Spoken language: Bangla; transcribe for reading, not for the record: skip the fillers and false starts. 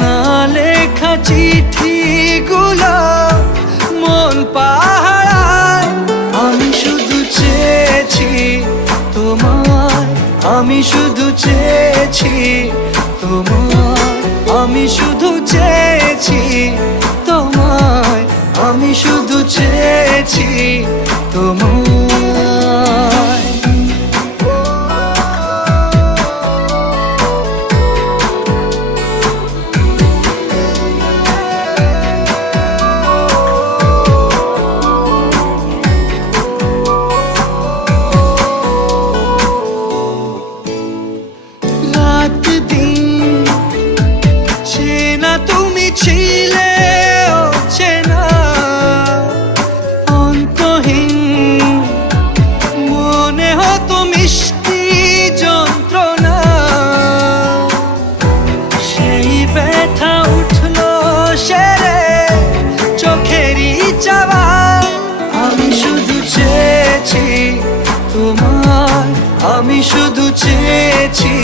না লেখা চিঠিগুলো মন পাহারায়। আমি শুধু চেয়েছি তোমায়, আমি শুধু চেয়েছি তোমায়, আমি শুধু চেয়েছি তোমায়, আমি শুধু চেয়েছি তোমায়। রাত দিন চেনা তুমি ছিলে চেনা, অন্তহীন মনে হতো মিষ্টি যন্ত্রণা। সেই ব্যথা উঠলো সেরে চোখেরই চাওয়া। আমি শুধু চেয়েছি তোমায়, আমি শুধু চেয়েছি